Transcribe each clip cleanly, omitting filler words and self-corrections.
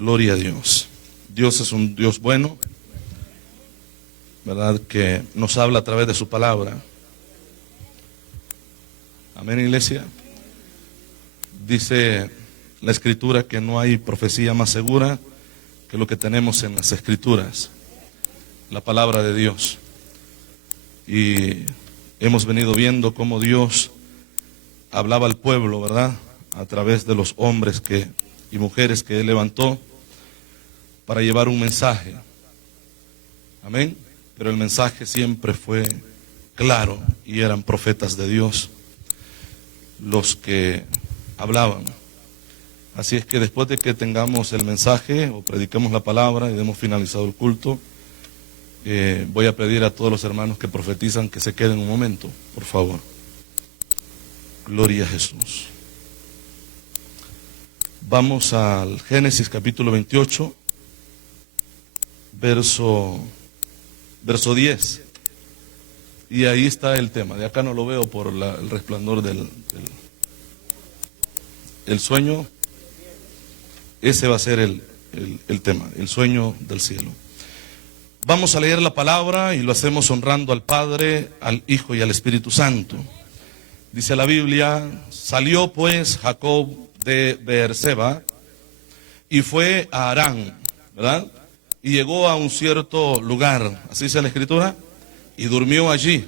Gloria a Dios. Dios es un Dios bueno, ¿verdad? Que nos habla a través de su palabra. Amén, iglesia. Dice la Escritura que no hay profecía más segura que lo que tenemos en las Escrituras, la palabra de Dios. Y hemos venido viendo cómo Dios hablaba al pueblo, ¿verdad? A través de los hombres y mujeres que Él levantó para llevar un mensaje. Amén. Pero el mensaje siempre fue claro y eran profetas de Dios los que hablaban. Así es que después de que tengamos el mensaje o prediquemos la palabra y demos finalizado el culto, voy a pedir a todos los hermanos que profetizan que se queden un momento, por favor. Gloria a Jesús. Vamos al Génesis capítulo 28, verso 10. Y ahí está el tema. De acá no lo veo por el resplandor del sueño. Ese va a ser el tema, el sueño del cielo. Vamos a leer la palabra y lo hacemos honrando al Padre, al Hijo y al Espíritu Santo. Dice la Biblia: salió pues Jacob de Beerseba y fue a Harán, ¿verdad? Y llegó a un cierto lugar, así dice la Escritura, y durmió allí,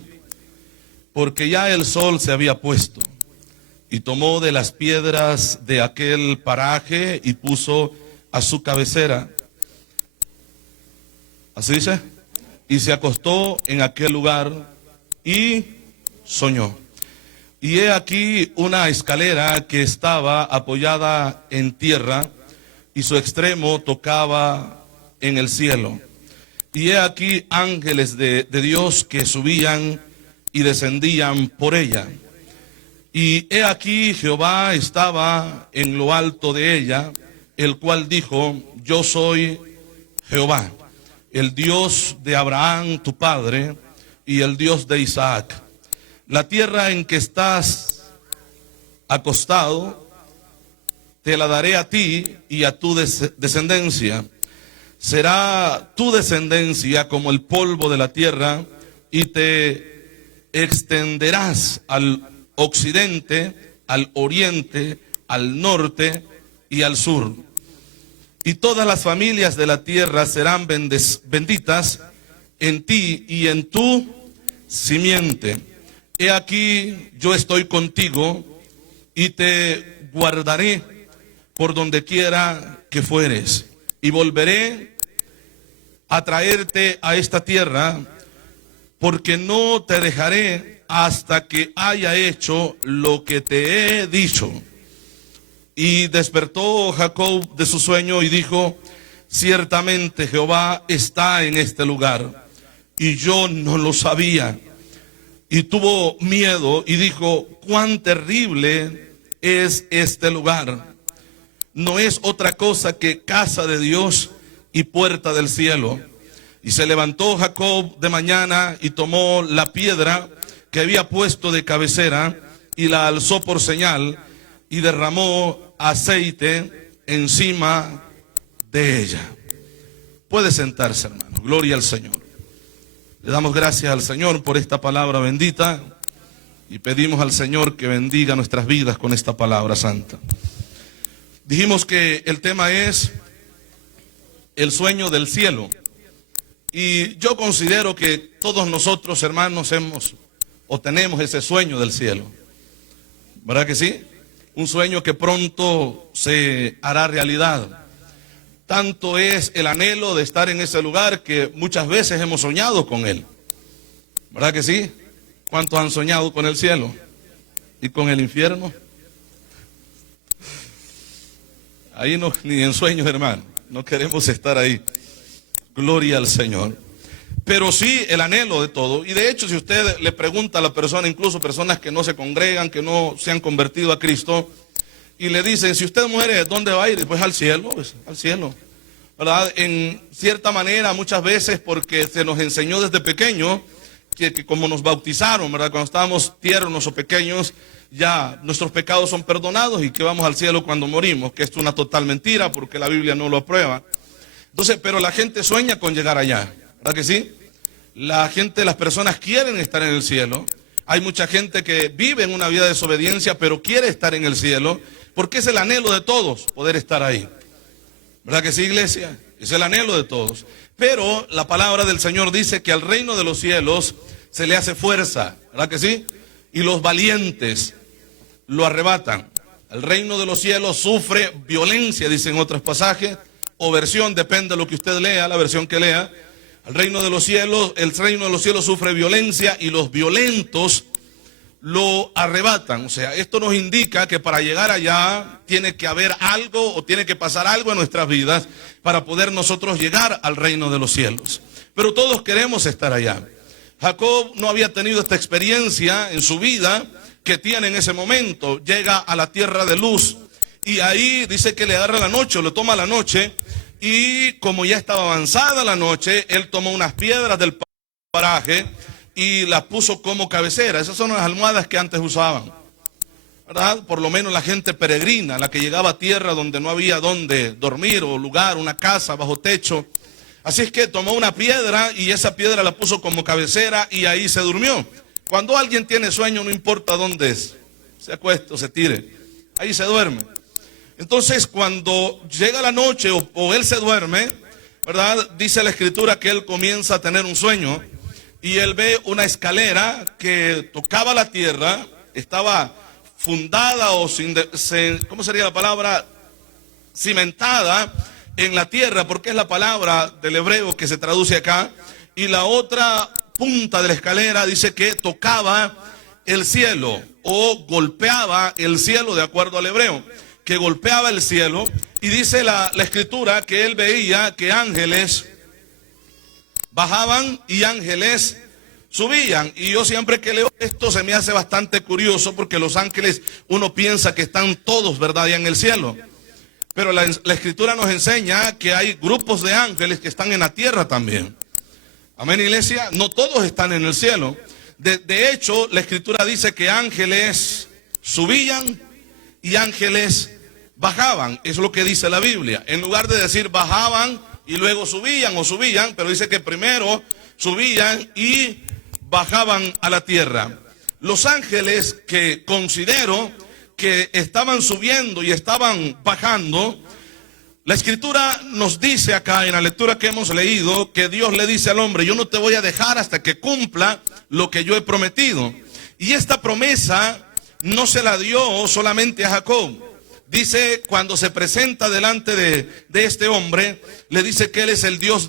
porque ya el sol se había puesto. Y tomó de las piedras de aquel paraje y puso a su cabecera. ¿Así dice? Y se acostó en aquel lugar y soñó. Y he aquí una escalera que estaba apoyada en tierra y su extremo tocaba en el cielo. Y he aquí ángeles de Dios que subían y descendían por ella. Y he aquí Jehová estaba en lo alto de ella, el cual dijo: yo soy Jehová, el Dios de Abraham tu padre y el Dios de Isaac. La tierra en que estás acostado te la daré a ti y a tu descendencia. Será tu descendencia como el polvo de la tierra, y te extenderás al occidente, al oriente, al norte y al sur. Y todas las familias de la tierra serán benditas en ti y en tu simiente. He aquí yo estoy contigo y te guardaré por donde quiera que fueres, y volveré a traerte a esta tierra, porque no te dejaré hasta que haya hecho lo que te he dicho. Y despertó Jacob de su sueño y dijo: ciertamente Jehová está en este lugar, y yo no lo sabía. Y tuvo miedo y dijo: cuán terrible es este lugar. No es otra cosa que casa de Dios y puerta del cielo. Y se levantó Jacob de mañana y tomó la piedra que había puesto de cabecera y la alzó por señal y derramó aceite encima de ella. Puede sentarse, hermano. Gloria al Señor. Le damos gracias al Señor por esta palabra bendita y pedimos al Señor que bendiga nuestras vidas con esta palabra santa. Dijimos que el tema es el sueño del cielo. Y yo considero que todos nosotros, hermanos, tenemos ese sueño del cielo. ¿Verdad que sí? Un sueño que pronto se hará realidad. Tanto es el anhelo de estar en ese lugar que muchas veces hemos soñado con él. ¿Verdad que sí? ¿Cuántos han soñado con el cielo? ¿Y con el infierno? Ahí no, ni en sueños, hermano. No queremos estar ahí. Gloria al Señor. Pero sí el anhelo de todo. Y de hecho, si usted le pregunta a la persona, incluso personas que no se congregan, que no se han convertido a Cristo, y le dicen: si usted muere, ¿dónde va a ir? Pues al cielo, al cielo. ¿Verdad? En cierta manera, muchas veces, porque se nos enseñó desde pequeño que como nos bautizaron, ¿verdad? Cuando estábamos tiernos o pequeños, ya nuestros pecados son perdonados y que vamos al cielo cuando morimos, que esto es una total mentira porque la Biblia no lo aprueba. Entonces, pero la gente sueña con llegar allá, ¿verdad que sí? La gente, las personas quieren estar en el cielo. Hay mucha gente que vive en una vida de desobediencia, pero quiere estar en el cielo, porque es el anhelo de todos poder estar ahí. ¿Verdad que sí, iglesia? Es el anhelo de todos. Pero la palabra del Señor dice que al reino de los cielos se le hace fuerza, ¿verdad que sí? Y los valientes lo arrebatan. El reino de los cielos sufre violencia, dicen otros pasajes, o versión, depende de lo que usted lea, la versión que lea. El reino de los cielos sufre violencia y los violentos lo arrebatan. O sea, esto nos indica que para llegar allá tiene que haber algo o tiene que pasar algo en nuestras vidas para poder nosotros llegar al reino de los cielos. Pero todos queremos estar allá. Jacob no había tenido esta experiencia en su vida que tiene en ese momento. Llega a la tierra de luz y ahí dice que le agarra la noche o le toma la noche. Y como ya estaba avanzada la noche, él tomó unas piedras del paraje y las puso como cabecera. Esas son las almohadas que antes usaban, ¿verdad? Por lo menos la gente peregrina, la que llegaba a tierra donde no había donde dormir o lugar, una casa bajo techo. Así es que tomó una piedra y esa piedra la puso como cabecera y ahí se durmió. Cuando alguien tiene sueño, no importa dónde es, se acuesta o se tire, ahí se duerme. Entonces, cuando llega la noche o él se duerme, ¿verdad? Dice la Escritura que él comienza a tener un sueño y él ve una escalera que tocaba la tierra, estaba fundada o ¿cómo sería la palabra? Cimentada en la tierra, porque es la palabra del hebreo que se traduce acá. Y la otra punta de la escalera dice que tocaba el cielo o golpeaba el cielo, de acuerdo al hebreo, que golpeaba el cielo. Y dice la Escritura que él veía que ángeles bajaban y ángeles subían. Y yo siempre que leo esto se me hace bastante curioso, porque los ángeles uno piensa que están todos, ¿verdad?, ya en el cielo. Pero la Escritura nos enseña que hay grupos de ángeles que están en la tierra también. Amén, iglesia. No todos están en el cielo. De hecho, la Escritura dice que ángeles subían y ángeles bajaban. Eso es lo que dice la Biblia. En lugar de decir bajaban y luego subían o subían, pero dice que primero subían y bajaban a la tierra. Los ángeles que considero que estaban subiendo y estaban bajando, la Escritura nos dice acá en la lectura que hemos leído que Dios le dice al hombre: yo no te voy a dejar hasta que cumpla lo que yo he prometido. Y esta promesa no se la dio solamente a Jacob. Dice, cuando se presenta delante de este hombre, le dice que él es el Dios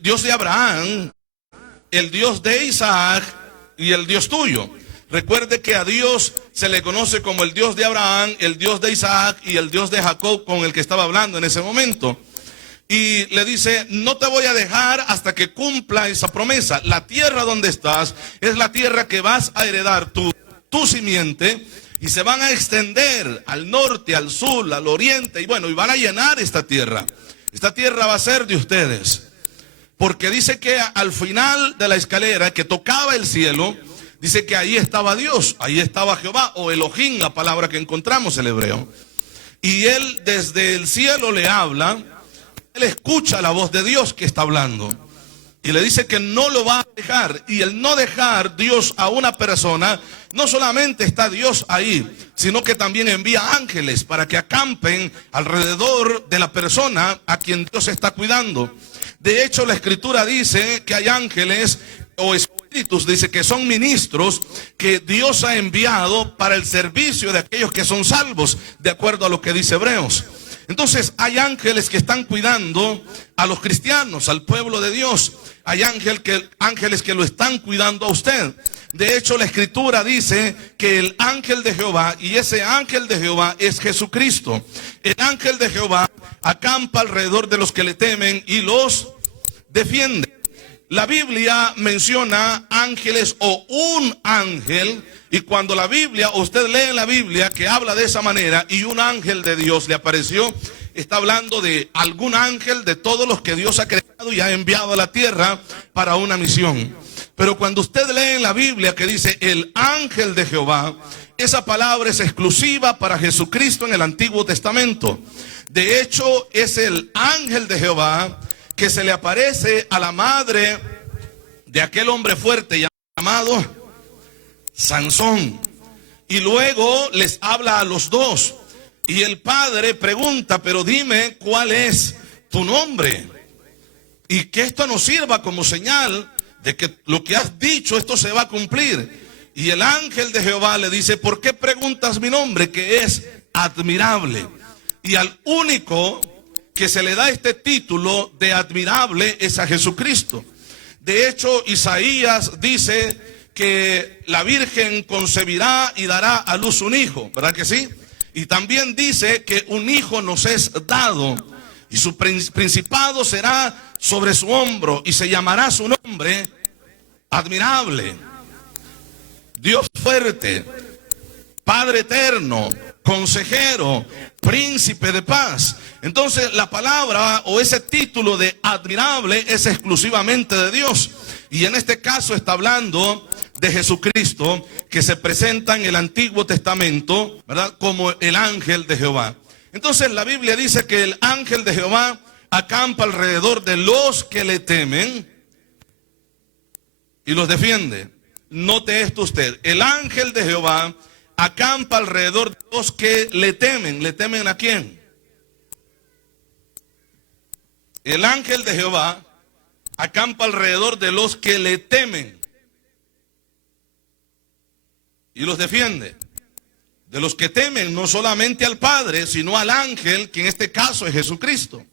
Dios de Abraham, el Dios de Isaac y el Dios tuyo. Recuerde que a Dios se le conoce como el Dios de Abraham, el Dios de Isaac y el Dios de Jacob, con el que estaba hablando en ese momento. Y le dice: no te voy a dejar hasta que cumpla esa promesa. La tierra donde estás es la tierra que vas a heredar tu simiente, y se van a extender al norte, al sur, al oriente, y bueno, y van a llenar esta tierra. Esta tierra va a ser de ustedes. Porque dice que al final de la escalera que tocaba el cielo, dice que ahí estaba Dios, ahí estaba Jehová, o Elohim, la palabra que encontramos en el hebreo. Y él desde el cielo le habla, él escucha la voz de Dios que está hablando. Y le dice que no lo va a dejar. Y el no dejar Dios a una persona, no solamente está Dios ahí, sino que también envía ángeles para que acampen alrededor de la persona a quien Dios está cuidando. De hecho, la Escritura dice que hay ángeles o espíritus, dice que son ministros que Dios ha enviado para el servicio de aquellos que son salvos, de acuerdo a lo que dice Hebreos. Entonces hay ángeles que están cuidando a los cristianos, al pueblo de Dios. Hay ángeles que lo están cuidando a usted. De hecho, la Escritura dice que el ángel de Jehová, y ese ángel de Jehová es Jesucristo. El ángel de Jehová acampa alrededor de los que le temen y los defiende. La Biblia menciona ángeles o un ángel, y cuando la Biblia, usted lee en la Biblia que habla de esa manera y un ángel de Dios le apareció, está hablando de algún ángel de todos los que Dios ha creado y ha enviado a la tierra para una misión. Pero cuando usted lee en la Biblia que dice el ángel de Jehová, esa palabra es exclusiva para Jesucristo en el Antiguo Testamento. De hecho, es el ángel de Jehová que se le aparece a la madre de aquel hombre fuerte llamado Sansón. Y luego les habla a los dos. Y el padre pregunta, pero dime cuál es tu nombre. Y que esto nos sirva como señal de que lo que has dicho, esto se va a cumplir. Y el ángel de Jehová le dice, ¿por qué preguntas mi nombre? Que es admirable. Y al único que se le da este título de admirable es a Jesucristo. De hecho, Isaías dice que la Virgen concebirá y dará a luz un hijo, ¿verdad que sí? Y también dice que un hijo nos es dado y su principado será sobre su hombro y se llamará su nombre admirable, Dios fuerte, Padre eterno, consejero, príncipe de paz. Entonces la palabra o ese título de admirable es exclusivamente de Dios. Y en este caso está hablando de Jesucristo, que se presenta en el Antiguo Testamento, ¿verdad?, como el ángel de Jehová. Entonces la Biblia dice que el ángel de Jehová acampa alrededor de los que le temen y los defiende. Note esto usted, el ángel de Jehová acampa alrededor de los que le temen. ¿Le temen a quién? El ángel de Jehová acampa alrededor de los que le temen y los defiende. De los que temen no solamente al Padre, sino al ángel, que en este caso es Jesucristo.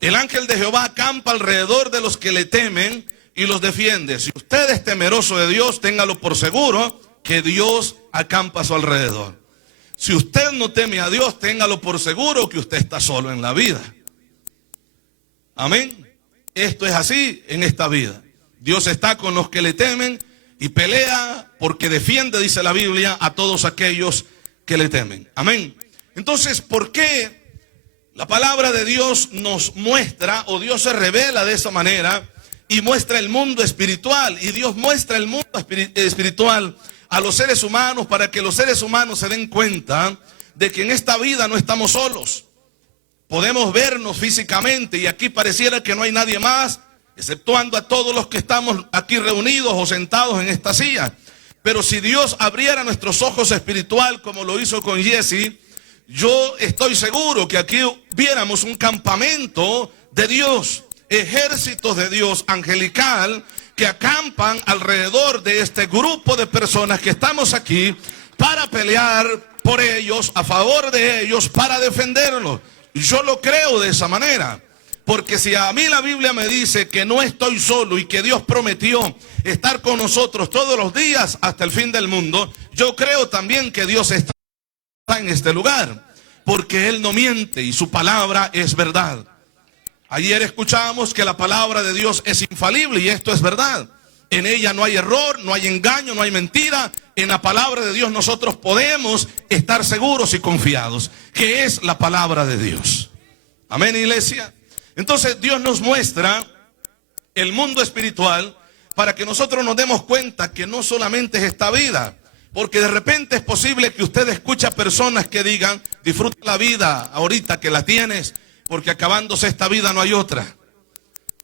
El ángel de Jehová acampa alrededor de los que le temen y los defiende. Si usted es temeroso de Dios, téngalo por seguro que Dios acampa a su alrededor. Si usted no teme a Dios, téngalo por seguro que usted está solo en la vida. Amén. Esto es así en esta vida. Dios está con los que le temen y pelea porque defiende, dice la Biblia, a todos aquellos que le temen. Amén. Entonces, ¿por qué la palabra de Dios nos muestra, o Dios se revela de esa manera y muestra el mundo espiritual? Y Dios muestra el mundo espiritual a los seres humanos para que los seres humanos se den cuenta de que en esta vida no estamos solos. Podemos vernos físicamente y aquí pareciera que no hay nadie más, exceptuando a todos los que estamos aquí reunidos o sentados en esta silla. Pero si Dios abriera nuestros ojos espiritual como lo hizo con Jesse, yo estoy seguro que aquí viéramos un campamento de Dios, ejércitos de Dios angelical que acampan alrededor de este grupo de personas que estamos aquí para pelear por ellos, a favor de ellos, para defenderlos. Yo lo creo de esa manera, porque si a mí la Biblia me dice que no estoy solo y que Dios prometió estar con nosotros todos los días hasta el fin del mundo, yo creo también que Dios está en este lugar, porque Él no miente y su palabra es verdad. Ayer escuchábamos que la palabra de Dios es infalible y esto es verdad. En ella no hay error, no hay engaño, no hay mentira. En la palabra de Dios nosotros podemos estar seguros y confiados, que es la palabra de Dios. Amén, iglesia. Entonces Dios nos muestra el mundo espiritual para que nosotros nos demos cuenta que no solamente es esta vida. Porque de repente es posible que usted escuche a personas que digan, disfruta la vida ahorita que la tienes, porque acabándose esta vida no hay otra.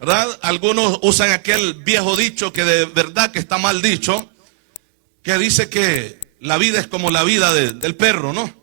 ¿Verdad? Algunos usan aquel viejo dicho que de verdad que está mal dicho, que dice que la vida es como la vida del perro, ¿no?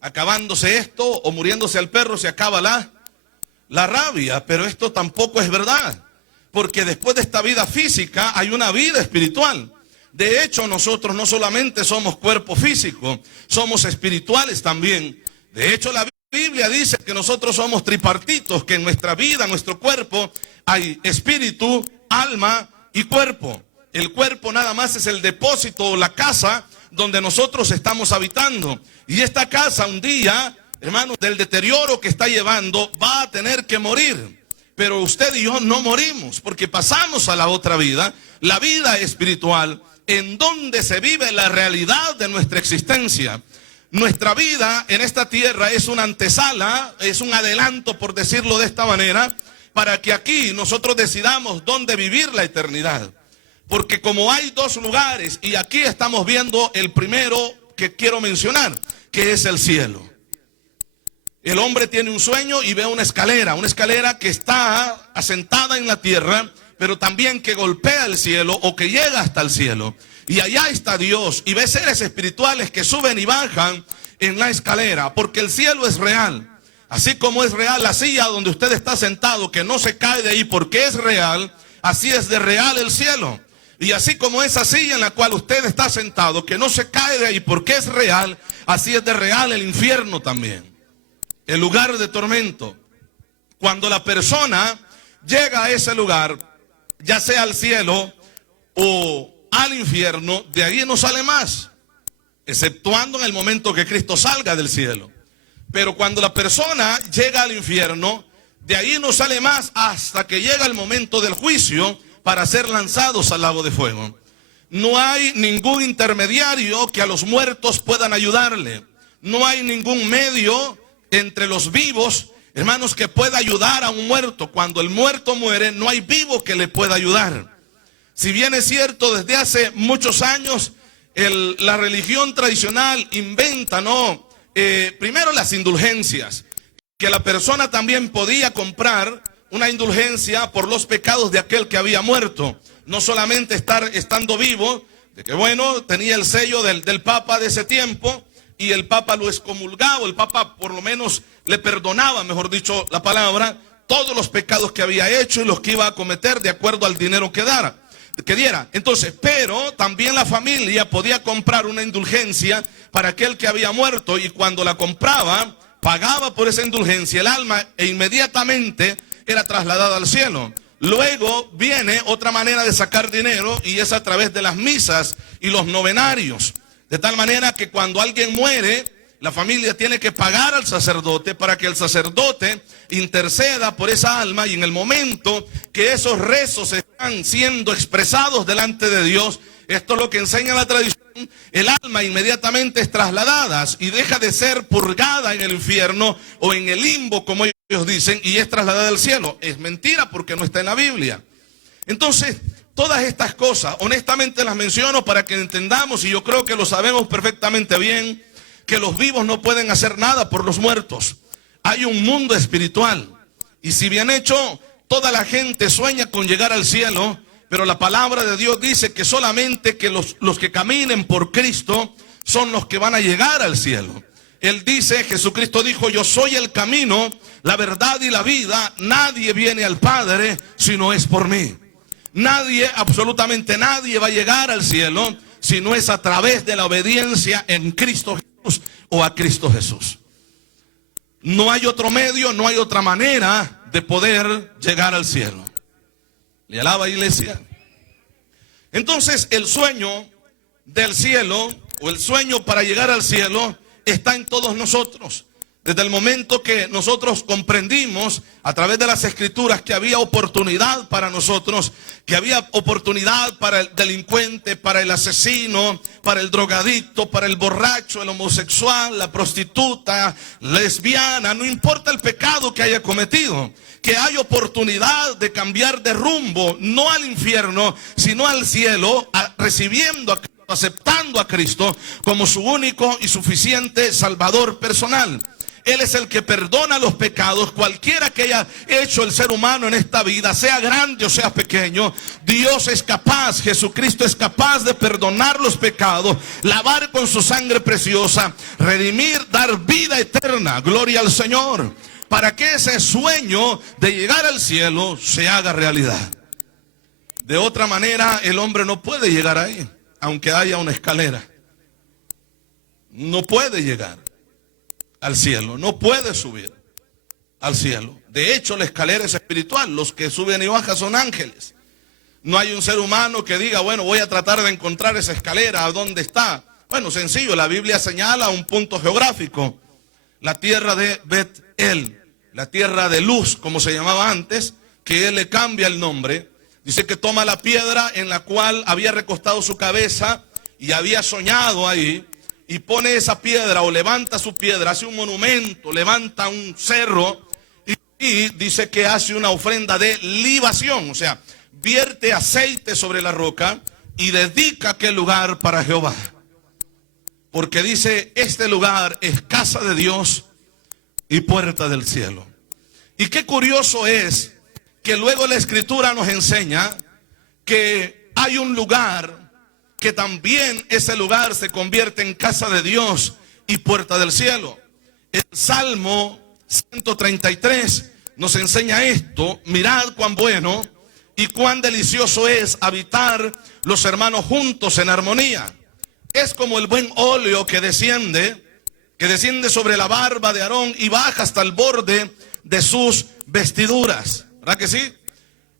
Acabándose esto o muriéndose el perro se acaba la rabia, pero esto tampoco es verdad, porque después de esta vida física hay una vida espiritual. De hecho, nosotros no solamente somos cuerpo físico, somos espirituales también. De hecho, la Biblia dice que nosotros somos tripartitos, que en nuestra vida, nuestro cuerpo, hay espíritu, alma y cuerpo. El cuerpo nada más es el depósito o la casa donde nosotros estamos habitando. Y esta casa un día, hermanos, del deterioro que está llevando, va a tener que morir. Pero usted y yo no morimos, porque pasamos a la otra vida, la vida espiritual, en donde se vive la realidad de nuestra existencia. Nuestra vida en esta tierra es una antesala, es un adelanto, por decirlo de esta manera, para que aquí nosotros decidamos dónde vivir la eternidad. Porque como hay dos lugares, y aquí estamos viendo el primero que quiero mencionar, que es el cielo. El hombre tiene un sueño y ve una escalera que está asentada en la tierra, pero también que golpea el cielo o que llega hasta el cielo. Y allá está Dios, y ve seres espirituales que suben y bajan en la escalera, porque el cielo es real. Así como es real la silla donde usted está sentado, que no se cae de ahí porque es real, así es de real el cielo. Y así como esa silla en la cual usted está sentado, que no se cae de ahí porque es real, así es de real el infierno también. El lugar de tormento. Cuando la persona llega a ese lugar, ya sea al cielo o al infierno, de ahí no sale más, exceptuando en el momento que Cristo salga del cielo. Pero cuando la persona llega al infierno, de ahí no sale más hasta que llega el momento del juicio para ser lanzados al lago de fuego. No hay ningún intermediario que a los muertos puedan ayudarle. No hay ningún medio entre los vivos, hermanos, que pueda ayudar a un muerto. Cuando el muerto muere, no hay vivo que le pueda ayudar. Si bien es cierto, desde hace muchos años, la religión tradicional inventa, primero las indulgencias, que la persona también podía comprar una indulgencia por los pecados de aquel que había muerto. No solamente estando vivo, de que bueno, tenía el sello del Papa de ese tiempo, y el Papa lo excomulgaba, el Papa por lo menos le perdonaba, mejor dicho la palabra, todos los pecados que había hecho y los que iba a cometer de acuerdo al dinero que diera. Entonces, pero también la familia podía comprar una indulgencia para aquel que había muerto, y cuando la compraba, pagaba por esa indulgencia el alma e inmediatamente era trasladada al cielo. Luego viene otra manera de sacar dinero, y es a través de las misas y los novenarios. De tal manera que cuando alguien muere, la familia tiene que pagar al sacerdote para que el sacerdote interceda por esa alma, y en el momento que esos rezos están siendo expresados delante de Dios, esto es lo que enseña la tradición, el alma inmediatamente es trasladada y deja de ser purgada en el infierno o en el limbo, como ellos dicen, y es trasladada al cielo. Es mentira porque no está en la Biblia. Entonces, todas estas cosas, honestamente las menciono para que entendamos, y yo creo que lo sabemos perfectamente bien, que los vivos no pueden hacer nada por los muertos. Hay un mundo espiritual, y si bien hecho, toda la gente sueña con llegar al cielo, pero la palabra de Dios dice que solamente que los que caminen por Cristo son los que van a llegar al cielo. Él dice, Jesucristo dijo: yo soy el camino, la verdad y la vida. Nadie viene al Padre si no es por mí. Nadie, absolutamente nadie va a llegar al cielo si no es a través de la obediencia en Cristo Jesús o a Cristo Jesús. No hay otro medio, no hay otra manera de poder llegar al cielo. ¿Le alaba, iglesia? Entonces, el sueño del cielo, o el sueño para llegar al cielo, está en todos nosotros. Desde el momento que nosotros comprendimos a través de las escrituras que había oportunidad para nosotros, que había oportunidad para el delincuente, para el asesino, para el drogadicto, para el borracho, el homosexual, la prostituta, lesbiana, no importa el pecado que haya cometido, que hay oportunidad de cambiar de rumbo, no al infierno, sino al cielo, recibiendo a Cristo, aceptando a Cristo como su único y suficiente Salvador personal. Él es el que perdona los pecados, cualquiera que haya hecho el ser humano en esta vida, sea grande o sea pequeño. Dios es capaz, Jesucristo es capaz de perdonar los pecados, lavar con su sangre preciosa, redimir, dar vida eterna. Gloria al Señor, para que ese sueño de llegar al cielo se haga realidad. De otra manera, el hombre no puede llegar ahí, aunque haya una escalera. No puede llegar al cielo, no puede subir al cielo. De hecho, la escalera es espiritual. Los que suben y bajan son ángeles. No hay un ser humano que diga, bueno, voy a tratar de encontrar esa escalera, ¿a dónde está? Bueno, sencillo, la Biblia señala un punto geográfico: la tierra de Bet-El, la tierra de luz, como se llamaba antes, que él le cambia el nombre. Dice que toma la piedra en la cual había recostado su cabeza y había soñado ahí, y pone esa piedra, o levanta su piedra, hace un monumento, levanta un cerro, y dice que hace una ofrenda de libación. O sea, vierte aceite sobre la roca y dedica aquel lugar para Jehová. Porque dice, este lugar es casa de Dios y puerta del cielo. Y qué curioso es que luego la Escritura nos enseña que hay un lugar que también ese lugar se convierte en casa de Dios y puerta del cielo. El Salmo 133 nos enseña esto: mirad cuán bueno y cuán delicioso es habitar los hermanos juntos en armonía. Es como el buen óleo que desciende sobre la barba de Aarón y baja hasta el borde de sus vestiduras, ¿verdad que sí?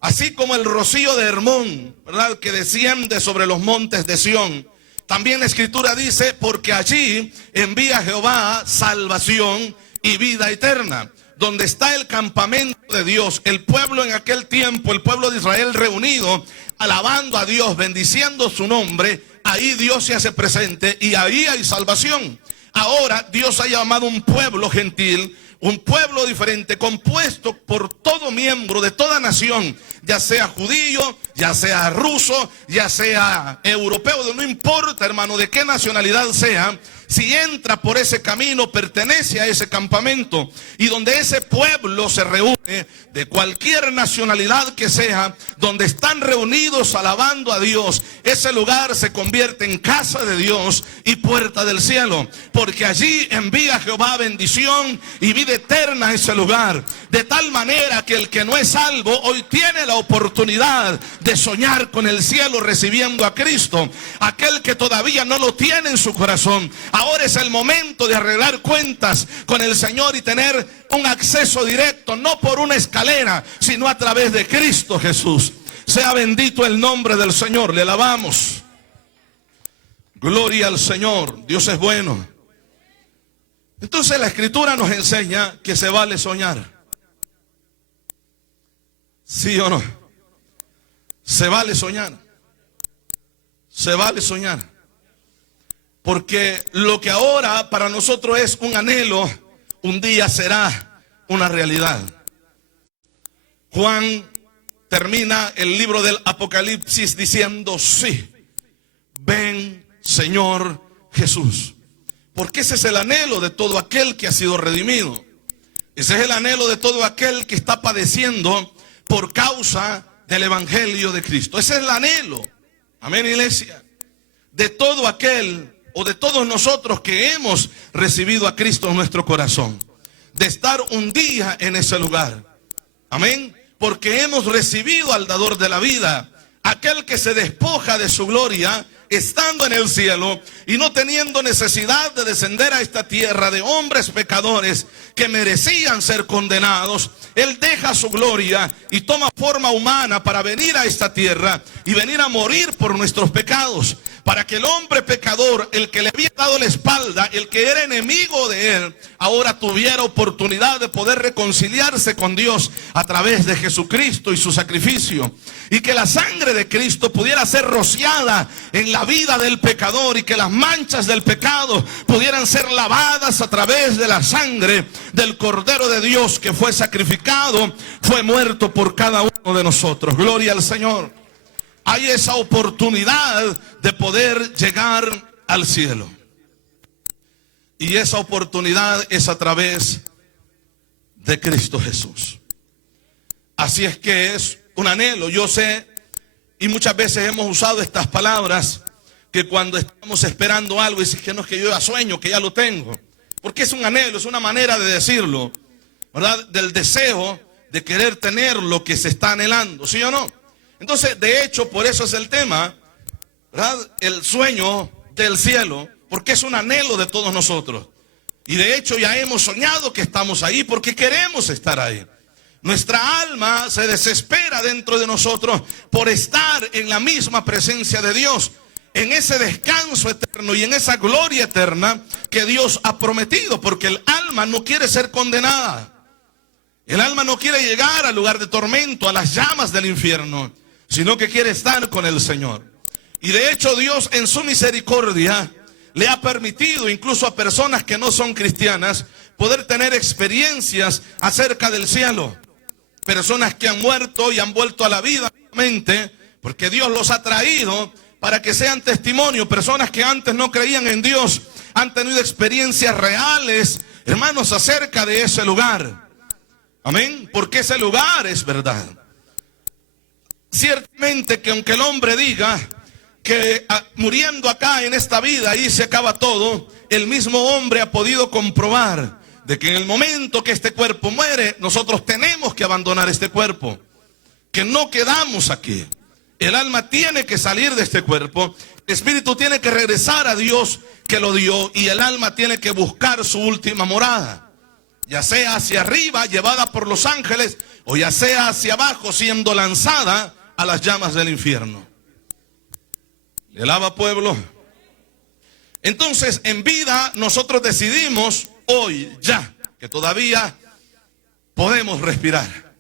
Así como el rocío de Hermón, ¿verdad?, que desciende sobre los montes de Sión. También la Escritura dice, porque allí envía Jehová salvación y vida eterna. Donde está el campamento de Dios, el pueblo en aquel tiempo, el pueblo de Israel reunido, alabando a Dios, bendiciendo su nombre, ahí Dios se hace presente y ahí hay salvación. Ahora Dios ha llamado un pueblo gentil, un pueblo diferente, compuesto por todo miembro de toda nación, ya sea judío, ya sea ruso, ya sea europeo, no importa, hermano, de qué nacionalidad sea. Si entra por ese camino, pertenece a ese campamento. Y donde ese pueblo se reúne, de cualquier nacionalidad que sea, donde están reunidos alabando a Dios, ese lugar se convierte en casa de Dios y puerta del cielo. Porque allí envía Jehová bendición y vida eterna a ese lugar. De tal manera que el que no es salvo hoy tiene la oportunidad de soñar con el cielo recibiendo a Cristo. Aquel que todavía no lo tiene en su corazón, ahora es el momento de arreglar cuentas con el Señor y tener un acceso directo, no por una escalera, sino a través de Cristo Jesús. Sea bendito el nombre del Señor, le alabamos. Gloria al Señor, Dios es bueno. Entonces la Escritura nos enseña que se vale soñar. ¿Sí o no? Se vale soñar. Se vale soñar. Porque lo que ahora para nosotros es un anhelo, un día será una realidad. Juan termina el libro del Apocalipsis diciendo, sí, ven Señor Jesús. Porque ese es el anhelo de todo aquel que ha sido redimido. Ese es el anhelo de todo aquel que está padeciendo por causa del Evangelio de Cristo. Ese es el anhelo, amén, iglesia, de todo aquel o de todos nosotros que hemos recibido a Cristo en nuestro corazón, de estar un día en ese lugar, amén, porque hemos recibido al dador de la vida, aquel que se despoja de su gloria, estando en el cielo y no teniendo necesidad de descender a esta tierra de hombres pecadores que merecían ser condenados. Él deja su gloria y toma forma humana para venir a esta tierra y venir a morir por nuestros pecados, para que el hombre pecador, el que le había dado la espalda, el que era enemigo de él, ahora tuviera oportunidad de poder reconciliarse con Dios a través de Jesucristo y su sacrificio, y que la sangre de Cristo pudiera ser rociada en la vida del pecador y que las manchas del pecado pudieran ser lavadas a través de la sangre del Cordero de Dios que fue sacrificado, fue muerto por cada uno de nosotros. Gloria al Señor. Hay esa oportunidad de poder llegar al cielo. Y esa oportunidad es a través de Cristo Jesús. Así es que es un anhelo. Yo sé, y muchas veces hemos usado estas palabras, que cuando estamos esperando algo, y que no es que yo ya sueño, que ya lo tengo. Porque es un anhelo, es una manera de decirlo, ¿verdad? Del deseo de querer tener lo que se está anhelando, ¿sí o no? Entonces, de hecho, por eso es el tema, ¿verdad? El sueño del cielo, porque es un anhelo de todos nosotros. Y de hecho ya hemos soñado que estamos ahí porque queremos estar ahí. Nuestra alma se desespera dentro de nosotros por estar en la misma presencia de Dios, en ese descanso eterno y en esa gloria eterna que Dios ha prometido, porque el alma no quiere ser condenada. El alma no quiere llegar al lugar de tormento, a las llamas del infierno, sino que quiere estar con el Señor. Y de hecho Dios en su misericordia le ha permitido incluso a personas que no son cristianas poder tener experiencias acerca del cielo. personas que han muerto y han vuelto a la vida nuevamente, porque Dios los ha traído para que sean testimonio. Personas que antes no creían en Dios, han tenido experiencias reales, hermanos, acerca de ese lugar. Amén, porque ese lugar es verdad. Ciertamente que aunque el hombre diga que muriendo acá en esta vida ahí se acaba todo, el mismo hombre ha podido comprobar de que en el momento que este cuerpo muere, nosotros tenemos que abandonar este cuerpo, que no quedamos aquí. El alma tiene que salir de este cuerpo, el espíritu tiene que regresar a Dios que lo dio, y el alma tiene que buscar su última morada, ya sea hacia arriba, llevada por los ángeles, o ya sea hacia abajo, siendo lanzada a las llamas del infierno. ¿Le alaba, pueblo? Entonces, en vida nosotros decidimos hoy ya, que todavía podemos respirar,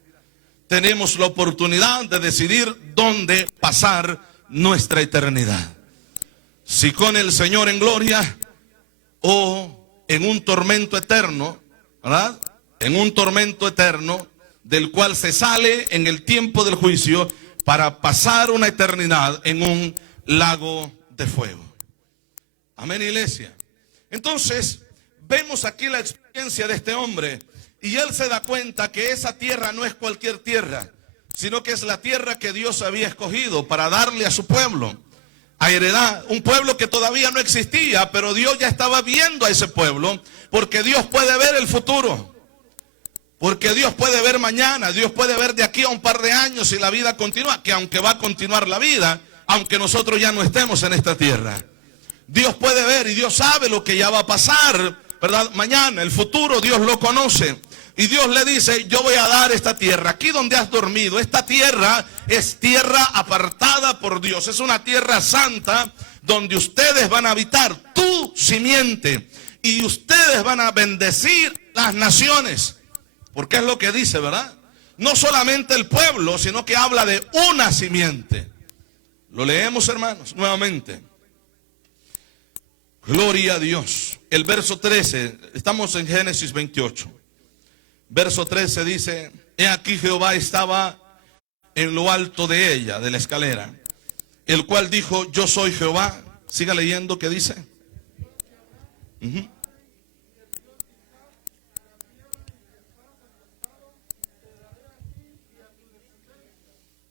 tenemos la oportunidad de decidir dónde pasar nuestra eternidad. Si con el Señor en gloria o en un tormento eterno, ¿verdad? En un tormento eterno del cual se sale en el tiempo del juicio para pasar una eternidad en un lago de fuego. Amén, iglesia. Entonces, vemos aquí la experiencia de este hombre, y él se da cuenta que esa tierra no es cualquier tierra, sino que es la tierra que Dios había escogido para darle a su pueblo, a heredad. Un pueblo que todavía no existía, pero Dios ya estaba viendo a ese pueblo, porque Dios puede ver el futuro, porque Dios puede ver mañana, Dios puede ver de aquí a un par de años si la vida continúa, que aunque va a continuar la vida, aunque nosotros ya no estemos en esta tierra, Dios puede ver y Dios sabe lo que ya va a pasar, ¿verdad? Mañana, el futuro, Dios lo conoce. Y Dios le dice, yo voy a dar esta tierra, aquí donde has dormido. Esta tierra es tierra apartada por Dios, es una tierra santa donde ustedes van a habitar, tu simiente, y ustedes van a bendecir las naciones. Porque es lo que dice, ¿verdad? No solamente el pueblo, sino que habla de una simiente. Lo leemos, hermanos, nuevamente. Gloria a Dios. El verso 13, estamos en Génesis 28. Verso 13 dice, he aquí Jehová estaba en lo alto de ella, de la escalera, el cual dijo, yo soy Jehová. Siga leyendo, ¿qué dice?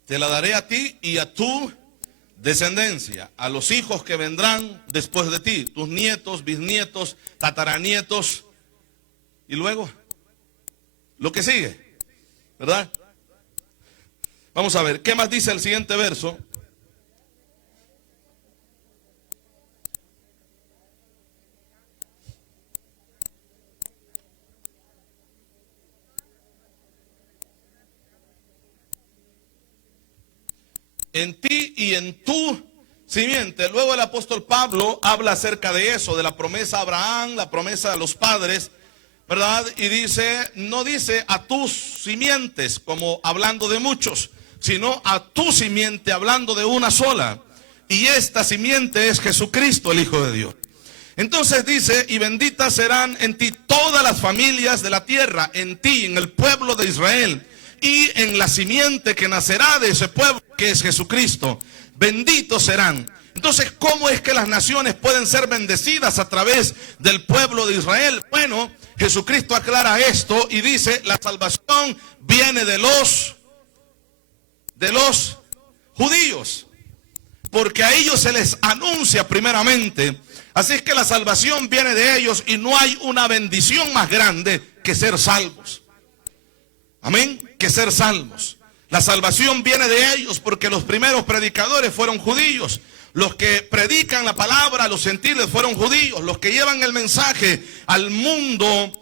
Te la daré a ti y a tu descendencia, a los hijos que vendrán después de ti, tus nietos, bisnietos, tataranietos, y luego lo que sigue, ¿verdad? Vamos a ver, ¿qué más dice el siguiente verso? En ti y en tu simiente. Luego el apóstol Pablo habla acerca de eso, de la promesa a Abraham, la promesa a los padres, ¿verdad? Y dice, no dice a tus simientes, como hablando de muchos, sino a tu simiente, hablando de una sola. Y esta simiente es Jesucristo, el Hijo de Dios. Entonces dice, y benditas serán en ti todas las familias de la tierra, en ti, en el pueblo de Israel, y en la simiente que nacerá de ese pueblo, que es Jesucristo. Benditos serán. Entonces, ¿cómo es que las naciones pueden ser bendecidas a través del pueblo de Israel? Bueno, Jesucristo aclara esto y dice, la salvación viene de los judíos, porque a ellos se les anuncia primeramente. Así es que la salvación viene de ellos, y no hay una bendición más grande que ser salvos. Amén, que ser salvos. La salvación viene de ellos porque los primeros predicadores fueron judíos. Los que predican la palabra a los gentiles fueron judíos. Los que llevan el mensaje al mundo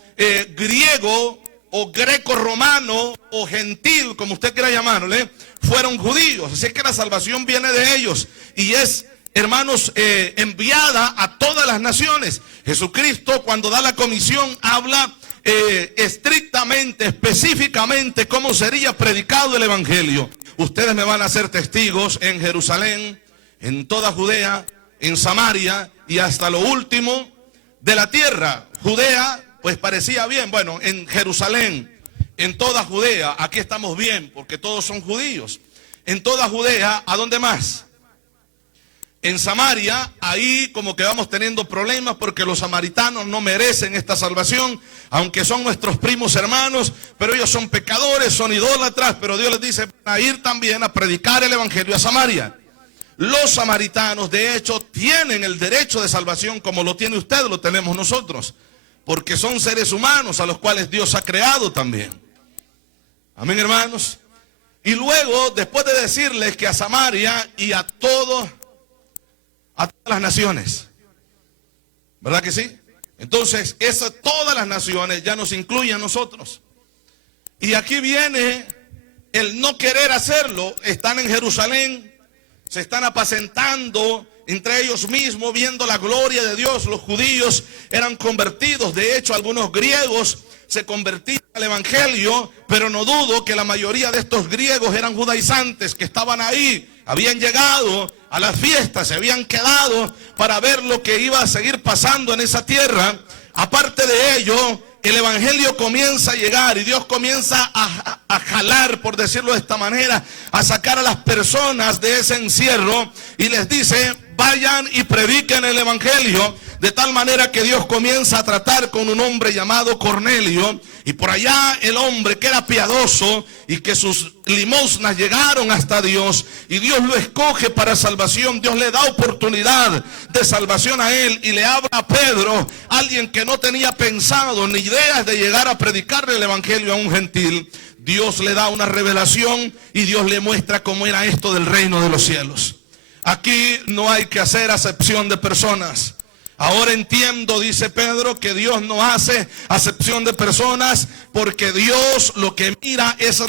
griego o greco-romano o gentil, como usted quiera llamarle, fueron judíos. Así es que la salvación viene de ellos y es, hermanos, enviada a todas las naciones. Jesucristo, cuando da la comisión, habla estrictamente, específicamente cómo sería predicado el evangelio. Ustedes me van a ser testigos en Jerusalén, en toda Judea, en Samaria y hasta lo último de la tierra. Judea, pues parecía bien, bueno, en Jerusalén, en toda Judea, aquí estamos bien, porque todos son judíos. En toda Judea, ¿a dónde más? En Samaria, ahí como que vamos teniendo problemas porque los samaritanos no merecen esta salvación, aunque son nuestros primos hermanos, pero ellos son pecadores, son idólatras, pero Dios les dice a ir también a predicar el evangelio a Samaria. Los samaritanos, de hecho, tienen el derecho de salvación como lo tiene usted, lo tenemos nosotros, porque son seres humanos a los cuales Dios ha creado también. Amén, hermanos. Y luego, después de decirles que a Samaria y a todas las naciones, ¿verdad que sí? Entonces, todas las naciones ya nos incluyen a nosotros. Y aquí viene el no querer hacerlo. Están en Jerusalén, se están apacentando entre ellos mismos, viendo la gloria de Dios. Los judíos eran convertidos, de hecho algunos griegos se convertían al evangelio, pero no dudo que la mayoría de estos griegos eran judaizantes que estaban ahí, habían llegado a las fiestas, se habían quedado para ver lo que iba a seguir pasando en esa tierra. Aparte de ello, el evangelio comienza a llegar y Dios comienza a jalar, por decirlo de esta manera, a sacar a las personas de ese encierro y les dice: vayan y prediquen el evangelio. De tal manera que Dios comienza a tratar con un hombre llamado Cornelio, y por allá el hombre que era piadoso y que sus limosnas llegaron hasta Dios, y Dios lo escoge para salvación. Dios le da oportunidad de salvación a él y le habla a Pedro, alguien que no tenía pensado ni ideas de llegar a predicarle el evangelio a un gentil. Dios le da una revelación y Dios le muestra cómo era esto del reino de los cielos. Aquí no hay que hacer acepción de personas. Ahora entiendo, dice Pedro, que Dios no hace acepción de personas, porque Dios lo que mira es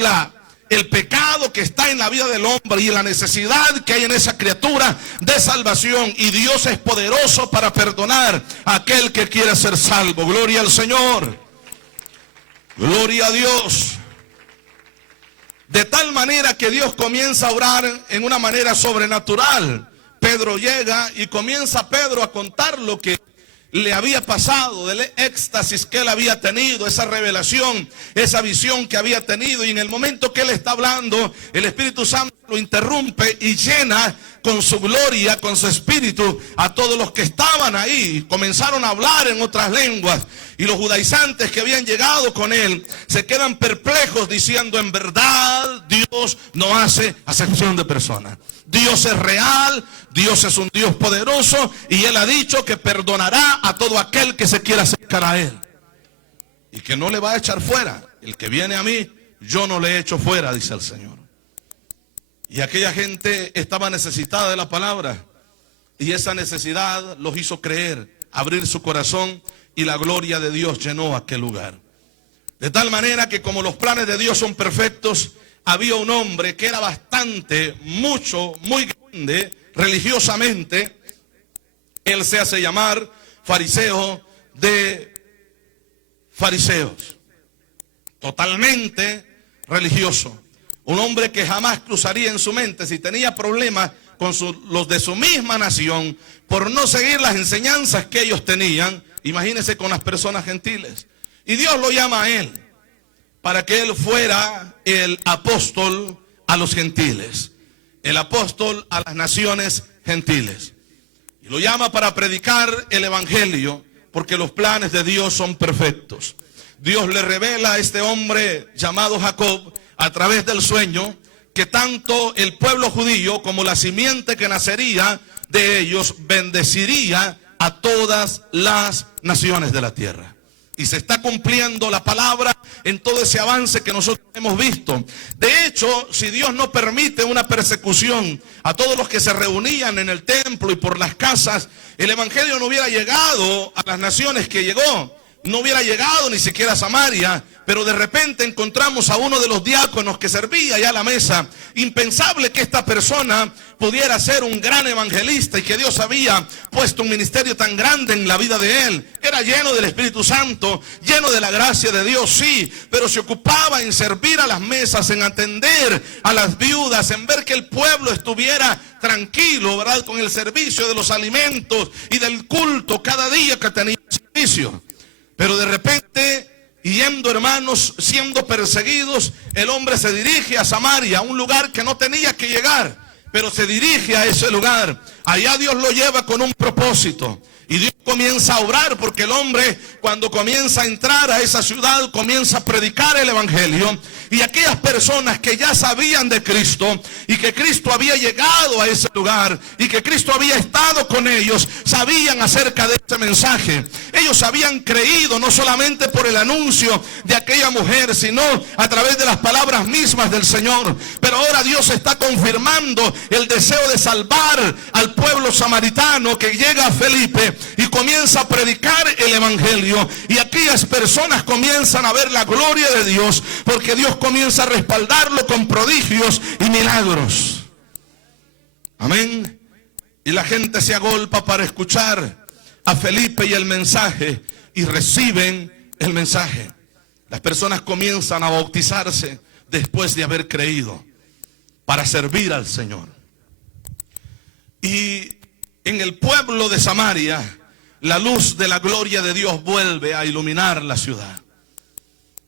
el pecado que está en la vida del hombre y la necesidad que hay en esa criatura de salvación. Y Dios es poderoso para perdonar a aquel que quiere ser salvo. Gloria al Señor. Gloria a Dios. De tal manera que Dios comienza a obrar en una manera sobrenatural. Pedro llega y comienza Pedro a contar lo que le había pasado, del éxtasis que él había tenido, esa revelación, esa visión que había tenido. Y en el momento que él está hablando, el Espíritu Santo lo interrumpe y llena con su gloria, con su espíritu, a todos los que estaban ahí. Comenzaron a hablar en otras lenguas, y los judaizantes que habían llegado con él se quedan perplejos diciendo: en verdad Dios no hace acepción de personas. Dios es real, Dios es un Dios poderoso, y Él ha dicho que perdonará a todo aquel que se quiera acercar a Él, y que no le va a echar fuera. El que viene a mí, yo no le echo fuera, dice el Señor. Y aquella gente estaba necesitada de la palabra, y esa necesidad los hizo creer, abrir su corazón, y la gloria de Dios llenó aquel lugar. De tal manera que, como los planes de Dios son perfectos, había un hombre que era muy grande religiosamente. Él se hace llamar fariseo de fariseos, totalmente religioso. Un hombre que jamás cruzaría en su mente, si tenía problemas con los de su misma nación, por no seguir las enseñanzas que ellos tenían. Imagínense con las personas gentiles. Y Dios lo llama a él para que él fuera el apóstol a los gentiles, el apóstol a las naciones gentiles. Y lo llama para predicar el evangelio, porque los planes de Dios son perfectos. Dios le revela a este hombre llamado Jacob, a través del sueño, que tanto el pueblo judío como la simiente que nacería de ellos bendeciría a todas las naciones de la tierra. Y se está cumpliendo la palabra en todo ese avance que nosotros hemos visto. De hecho, si Dios no permite una persecución a todos los que se reunían en el templo y por las casas, el evangelio no hubiera llegado a las naciones que llegó. No hubiera llegado ni siquiera a Samaria. Pero de repente encontramos a uno de los diáconos que servía ya a la mesa. Impensable que esta persona pudiera ser un gran evangelista, y que Dios había puesto un ministerio tan grande en la vida de él. Era lleno del Espíritu Santo, lleno de la gracia de Dios, sí, pero se ocupaba en servir a las mesas, en atender a las viudas, en ver que el pueblo estuviera tranquilo, ¿verdad?, con el servicio de los alimentos y del culto cada día que tenía servicio. Pero de repente Y yendo, hermanos, siendo perseguidos, el hombre se dirige a Samaria, a un lugar que no tenía que llegar, pero se dirige a ese lugar. Allá Dios lo lleva con un propósito. Y Dios comienza a obrar, porque el hombre, cuando comienza a entrar a esa ciudad, comienza a predicar el evangelio. Y aquellas personas que ya sabían de Cristo y que Cristo había llegado a ese lugar y que Cristo había estado con ellos, sabían acerca de este mensaje. Ellos habían creído no solamente por el anuncio de aquella mujer, sino a través de las palabras mismas del Señor. Pero ahora Dios está confirmando el deseo de salvar al pueblo samaritano, que llega a Felipe y comienza a predicar el evangelio. Y aquellas personas comienzan a ver la gloria de Dios, porque Dios comienza a respaldarlo con prodigios y milagros. Amén. Y la gente se agolpa para escuchar a Felipe y el mensaje, y reciben el mensaje. Las personas comienzan a bautizarse después de haber creído, para servir al Señor. Y en el pueblo de Samaria, la luz de la gloria de Dios vuelve a iluminar la ciudad.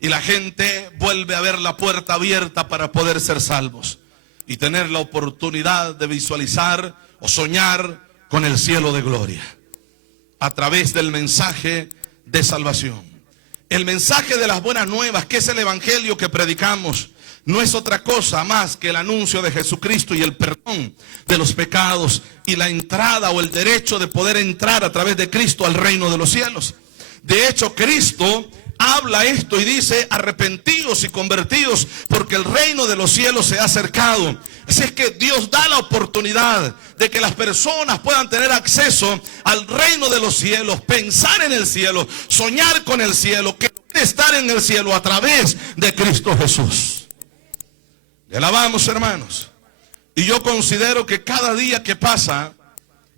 Y la gente vuelve a ver la puerta abierta para poder ser salvos y tener la oportunidad de visualizar o soñar con el cielo de gloria a través del mensaje de salvación. El mensaje de las buenas nuevas, que es el evangelio que predicamos, no es otra cosa más que el anuncio de Jesucristo y el perdón de los pecados y la entrada o el derecho de poder entrar a través de Cristo al reino de los cielos. De hecho, Cristo habla esto y dice: arrepentidos y convertidos, porque el reino de los cielos se ha acercado. Así es que Dios da la oportunidad de que las personas puedan tener acceso al reino de los cielos, pensar en el cielo, soñar con el cielo, querer estar en el cielo a través de Cristo Jesús. Le alabamos, hermanos. Y yo considero que cada día que pasa,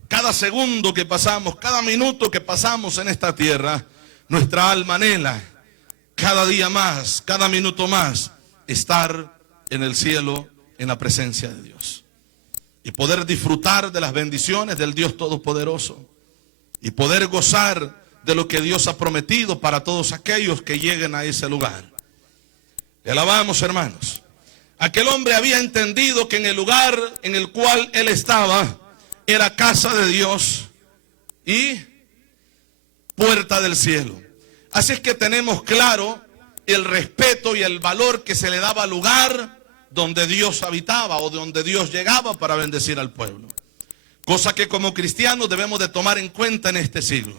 cada segundo que pasamos, cada minuto que pasamos en esta tierra, nuestra alma anhela cada día más, cada minuto más, estar en el cielo, en la presencia de Dios, y poder disfrutar de las bendiciones del Dios Todopoderoso, y poder gozar de lo que Dios ha prometido para todos aquellos que lleguen a ese lugar. Le alabamos, hermanos. Aquel hombre había entendido que en el lugar en el cual él estaba era casa de Dios y puerta del cielo. Así es que tenemos claro el respeto y el valor que se le daba al lugar donde Dios habitaba o donde Dios llegaba para bendecir al pueblo. Cosa que como cristianos debemos de tomar en cuenta en este siglo.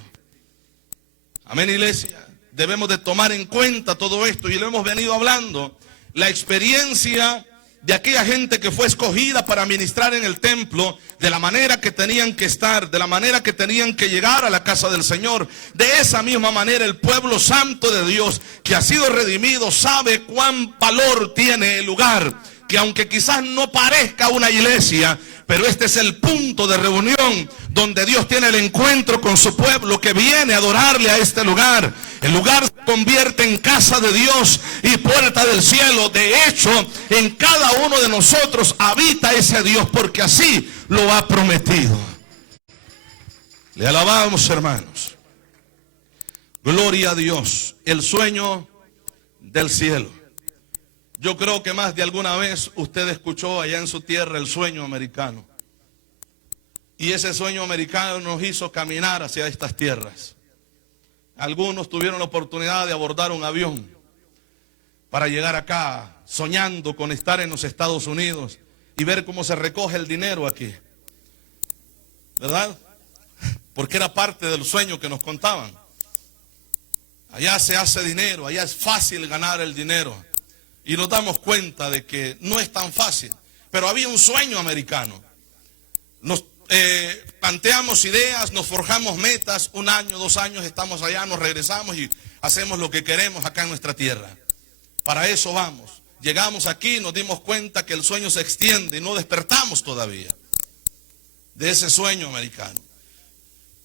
Amén, iglesia. Debemos de tomar en cuenta todo esto, y lo hemos venido hablando. La experiencia de aquella gente que fue escogida para ministrar en el templo, de la manera que tenían que estar, de la manera que tenían que llegar a la casa del Señor. De esa misma manera el pueblo santo de Dios, que ha sido redimido, sabe cuán valor tiene el lugar, que aunque quizás no parezca una iglesia, pero este es el punto de reunión donde Dios tiene el encuentro con su pueblo que viene a adorarle a este lugar. El lugar se convierte en casa de Dios y puerta del cielo. De hecho, en cada uno de nosotros habita ese Dios, porque así lo ha prometido. Le alabamos, hermanos. Gloria a Dios. El sueño del cielo. Yo creo que más de alguna vez usted escuchó allá en su tierra el sueño americano. Y ese sueño americano nos hizo caminar hacia estas tierras. Algunos tuvieron la oportunidad de abordar un avión para llegar acá, soñando con estar en los Estados Unidos y ver cómo se recoge el dinero aquí. ¿Verdad? Porque era parte del sueño que nos contaban. Allá se hace dinero, allá es fácil ganar el dinero. Y nos damos cuenta de que no es tan fácil. Pero había un sueño americano. Nos planteamos ideas, nos forjamos metas. 1 año, 2 años estamos allá, nos regresamos y hacemos lo que queremos acá en nuestra tierra. Para eso vamos. Llegamos aquí, nos dimos cuenta que el sueño se extiende y no despertamos todavía de ese sueño americano.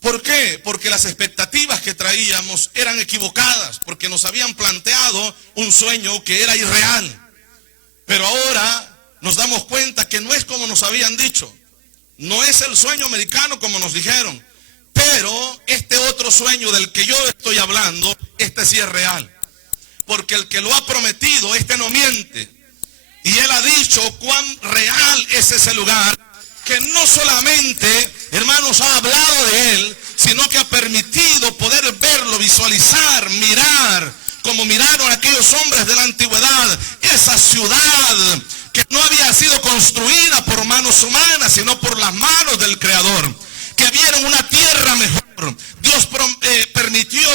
¿Por qué? Porque las expectativas que traíamos eran equivocadas, porque nos habían planteado un sueño que era irreal. Pero ahora nos damos cuenta que no es como nos habían dicho. No es el sueño americano como nos dijeron. Pero este otro sueño del que yo estoy hablando, este sí es real. porque el que lo ha prometido, este no miente. Y él ha dicho cuán real es ese lugar, que no solamente, hermanos, ha hablado de él, sino que ha permitido poder verlo, visualizar, mirar, como miraron aquellos hombres de la antigüedad, esa ciudad que no había sido construida por manos humanas, sino por las manos del Creador, que vieron una tierra mejor. Dios permitió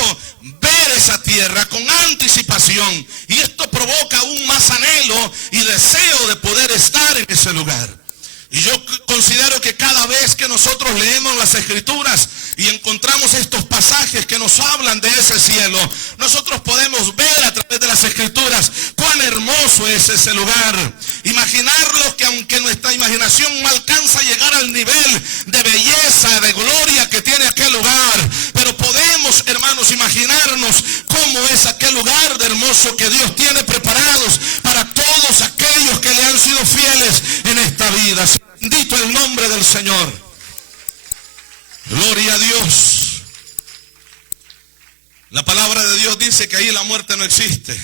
ver esa tierra con anticipación, y esto provoca aún más anhelo y deseo de poder estar en ese lugar. Y yo considero que cada vez que nosotros leemos las Escrituras y encontramos estos pasajes que nos hablan de ese cielo, nosotros podemos ver a través de las Escrituras cuán hermoso es ese lugar. Imaginarlo, que aunque nuestra imaginación no alcanza a llegar al nivel de belleza, de gloria que tiene aquel lugar, pero podemos, hermanos, imaginarnos cómo es aquel lugar de hermoso que Dios tiene preparados para todos aquellos que le han sido fieles en esta vida. Bendito el nombre del Señor. Gloria a Dios. La palabra de Dios dice que ahí la muerte no existe,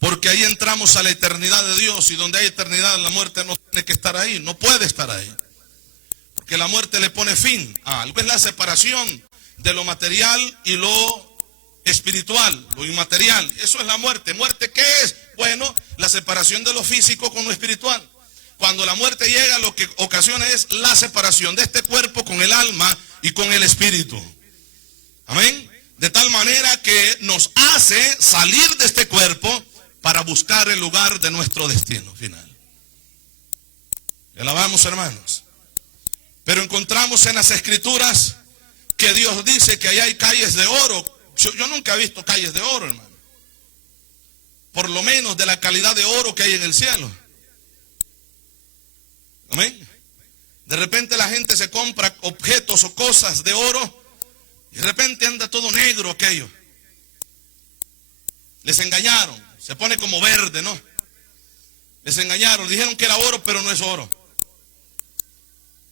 porque ahí entramos a la eternidad de Dios, y donde hay eternidad la muerte no tiene que estar ahí, no puede estar ahí, porque la muerte le pone fin a algo. Es la separación de lo material y lo espiritual, lo inmaterial. Eso es la muerte. ¿Muerte qué es? Bueno, la separación de lo físico con lo espiritual. Cuando la muerte llega, lo que ocasiona es la separación de este cuerpo con el alma y con el espíritu. Amén. De tal manera que nos hace salir de este cuerpo para buscar el lugar de nuestro destino final. Alabamos, hermanos. Pero encontramos en las Escrituras que Dios dice que allá hay calles de oro. Yo nunca he visto calles de oro, hermano. Por lo menos de la calidad de oro que hay en el cielo. Amén. De repente la gente se compra objetos o cosas de oro y de repente anda todo negro aquello. Les engañaron, se pone como verde, ¿no? Les engañaron, dijeron que era oro, pero no es oro.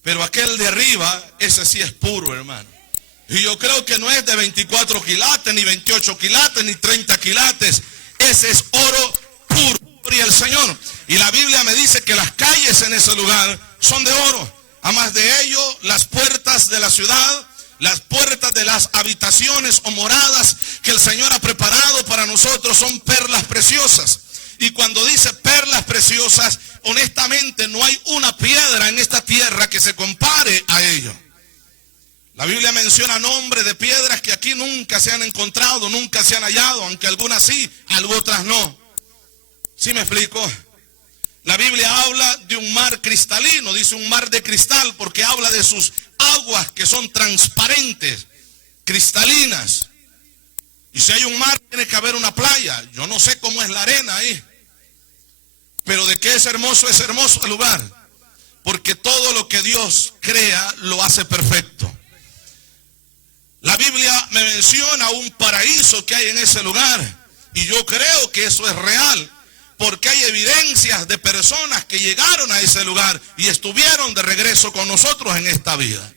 Pero aquel de arriba, ese sí es puro, hermano. Y yo creo que no es de 24 quilates, ni 28 quilates, ni 30 quilates. Ese es oro puro. Y el Señor. Y la Biblia me dice que las calles en ese lugar son de oro. Además de ello, las puertas de la ciudad, las puertas de las habitaciones o moradas que el Señor ha preparado para nosotros son perlas preciosas. Y cuando dice perlas preciosas, honestamente no hay una piedra en esta tierra que se compare a ello. La Biblia menciona nombres de piedras que aquí nunca se han encontrado, nunca se han hallado, aunque algunas sí, otras no. ¿Sí me explico? La Biblia habla de un mar cristalino, dice un mar de cristal, porque habla de sus aguas que son transparentes, cristalinas. Y si hay un mar, tiene que haber una playa. Yo no sé cómo es la arena ahí, pero de qué es hermoso el lugar, porque todo lo que Dios crea lo hace perfecto. La Biblia me menciona un paraíso que hay en ese lugar, y yo creo que eso es real, porque hay evidencias de personas que llegaron a ese lugar y estuvieron de regreso con nosotros en esta vida.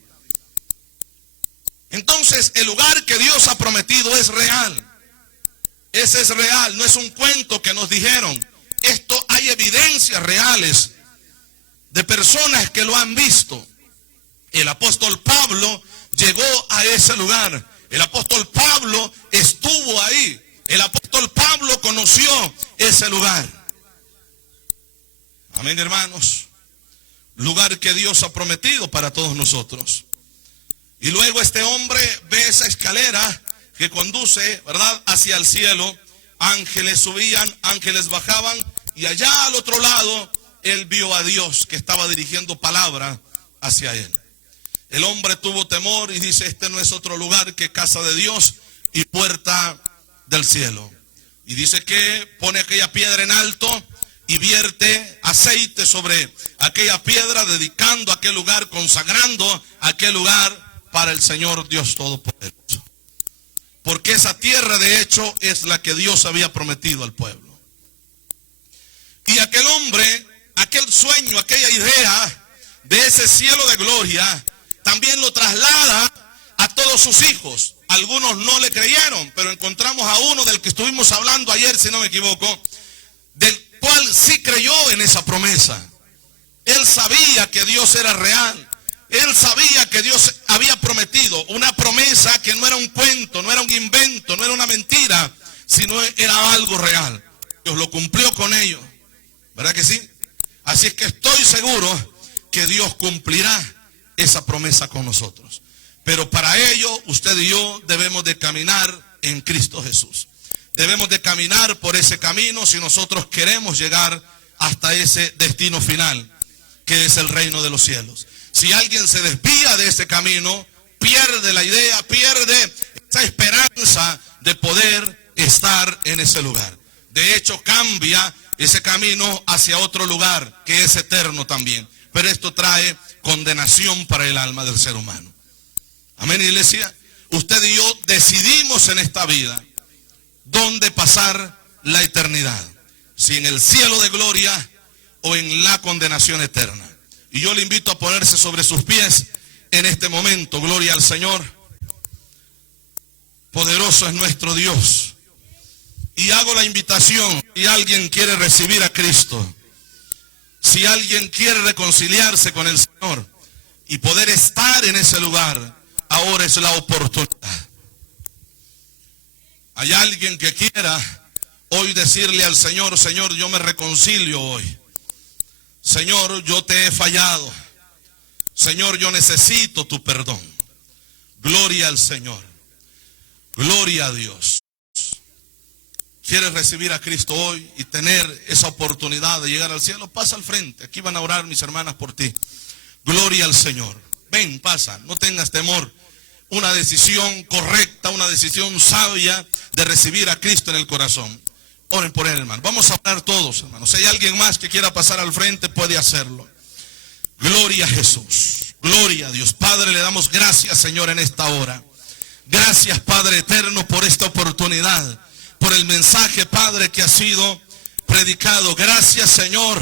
Entonces, el lugar que Dios ha prometido es real. Ese es real, no es un cuento que nos dijeron. Esto hay evidencias reales de personas que lo han visto. El apóstol Pablo llegó a ese lugar. El apóstol Pablo estuvo ahí. El apóstol Pablo conoció ese lugar. Amén, hermanos. Lugar que Dios ha prometido para todos nosotros. Y luego este hombre ve esa escalera que conduce, ¿verdad?, hacia el cielo. Ángeles subían, ángeles bajaban, y allá al otro lado él vio a Dios que estaba dirigiendo palabra hacia él. El hombre tuvo temor y dice: este no es otro lugar que casa de Dios y puerta del cielo. Y dice que pone aquella piedra en alto y vierte aceite sobre aquella piedra, dedicando aquel lugar, consagrando aquel lugar para el Señor Dios Todopoderoso. Porque esa tierra de hecho es la que Dios había prometido al pueblo. Y aquel hombre, aquel sueño, aquella idea de ese cielo de gloria, también lo traslada a todos sus hijos, Algunos no le creyeron, pero encontramos a uno del que estuvimos hablando ayer, si no me equivoco, del cual sí creyó en esa promesa. Él sabía que Dios era real. Él sabía que Dios había prometido una promesa que no era un cuento, no era un invento, no era una mentira, sino era algo real. Dios lo cumplió con ellos, ¿verdad que sí? Así es que estoy seguro que Dios cumplirá esa promesa con nosotros. Pero para ello, usted y yo debemos de caminar en Cristo Jesús. Debemos de caminar por ese camino si nosotros queremos llegar hasta ese destino final, que es el reino de los cielos. Si alguien se desvía de ese camino, pierde la idea, pierde esa esperanza de poder estar en ese lugar. De hecho, cambia ese camino hacia otro lugar que es eterno también. Pero esto trae condenación para el alma del ser humano. Amén, iglesia. Usted y yo decidimos en esta vida dónde pasar la eternidad. Si en el cielo de gloria o en la condenación eterna. Y yo le invito a ponerse sobre sus pies en este momento. Gloria al Señor. Poderoso es nuestro Dios. Y hago la invitación. Si alguien quiere recibir a Cristo, si alguien quiere reconciliarse con el Señor y poder estar en ese lugar, ahora es la oportunidad. Hay alguien que quiera hoy decirle al Señor: Señor, yo me reconcilio hoy. Señor, yo te he fallado. Señor, yo necesito tu perdón. Gloria al Señor. Gloria a Dios. ¿Quieres recibir a Cristo hoy y tener esa oportunidad de llegar al cielo? Pasa al frente. Aquí van a orar mis hermanas por ti. Gloria al Señor. Ven, pasa. No tengas temor. Una decisión correcta, una decisión sabia de recibir a Cristo en el corazón. Oren por él, hermano. Vamos a orar todos, hermanos. Si hay alguien más que quiera pasar al frente, puede hacerlo. Gloria a Jesús. Gloria a Dios. Padre, le damos gracias, Señor, en esta hora. Gracias, Padre eterno, por esta oportunidad. Por el mensaje, Padre, que ha sido predicado. Gracias, Señor,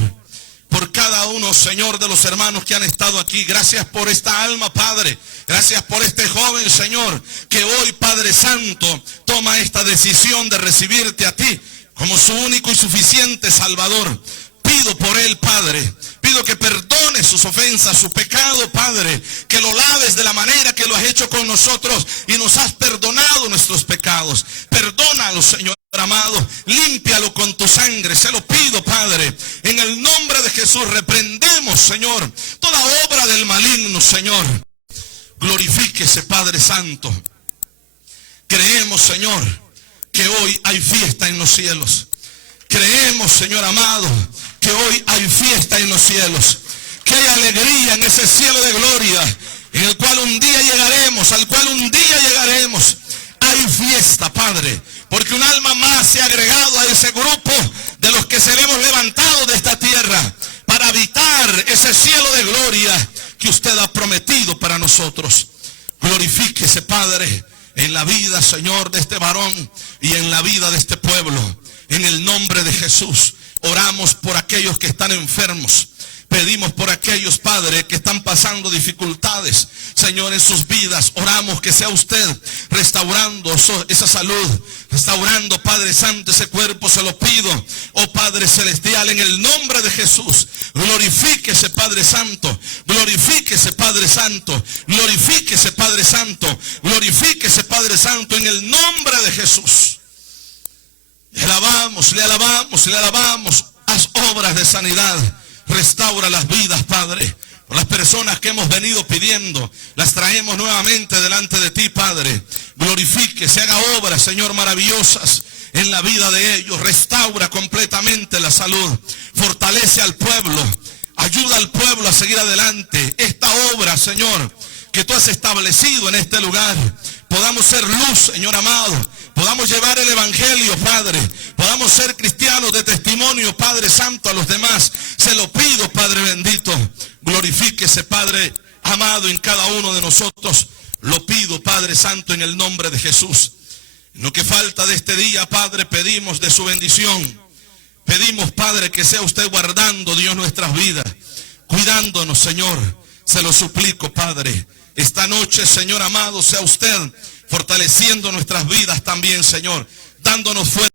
por cada uno, Señor, de los hermanos que han estado aquí. Gracias por esta alma, Padre. Gracias por este joven, Señor, que hoy, Padre Santo, toma esta decisión de recibirte a ti como su único y suficiente Salvador. Pido por él, Padre. Pido que perdone sus ofensas, su pecado, Padre. Que lo laves de la manera que lo has hecho con nosotros y nos has perdonado nuestros pecados. Perdónalo, Señor amado. Límpialo con tu sangre. Se lo pido, Padre. En el nombre de Jesús reprendemos, Señor, toda obra del maligno, Señor. Glorifíquese, Padre Santo. Creemos, Señor, que hoy hay fiesta en los cielos. Creemos, Señor amado, que hoy hay fiesta en los cielos. Que hay alegría en ese cielo de gloria, en el cual un día llegaremos, al cual un día llegaremos. Hay fiesta, Padre, porque un alma más se ha agregado a ese grupo de los que seremos levantados de esta tierra para habitar ese cielo de gloria que usted ha prometido para nosotros. Glorifíquese, Padre, en la vida, Señor, de este varón y en la vida de este pueblo. En el nombre de Jesús, oramos por aquellos que están enfermos. Pedimos por aquellos, Padre, que están pasando dificultades, Señor, en sus vidas. Oramos que sea usted restaurando esa salud, restaurando, Padre Santo, ese cuerpo. Se lo pido, oh Padre Celestial, en el nombre de Jesús. Glorifíquese, Padre Santo. Glorifíquese, Padre Santo. Glorifíquese, Padre Santo. Glorifíquese, Padre Santo, en el nombre de Jesús. Le alabamos, le alabamos, le alabamos. Haz obras de sanidad. Restaura las vidas, Padre. Por las personas que hemos venido pidiendo, las traemos nuevamente delante de ti, Padre. Glorifique, se haga obras, Señor, maravillosas en la vida de ellos. Restaura completamente la salud. Fortalece al pueblo. Ayuda al pueblo a seguir adelante. Esta obra, Señor, que tú has establecido en este lugar, podamos ser luz, Señor amado. Podamos llevar el evangelio, Padre. Podamos ser cristianos de testimonio, Padre Santo, a los demás. Se lo pido, Padre bendito. Glorifíquese, Padre amado, en cada uno de nosotros. Lo pido, Padre Santo, en el nombre de Jesús. En lo que falta de este día, Padre, pedimos de su bendición. Pedimos, Padre, que sea usted guardando, Dios, nuestras vidas. Cuidándonos, Señor. Se lo suplico, Padre. Esta noche, Señor amado, sea usted fortaleciendo nuestras vidas también, Señor, dándonos fuerza.